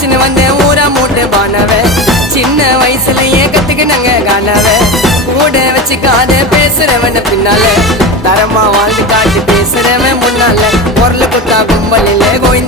படிச்சுன்னு வந்தேன் ஊரா மூட்டு பானவ சின்ன வயசுலயே கத்துக்கினங்க காணவ கூட வச்சுக்காத பேசுறவன பின்னால தரமா வாழ்ந்து காட்டி பேசுறவன் முன்னால பொருள் குட்டா கும்பலில கோயிந்த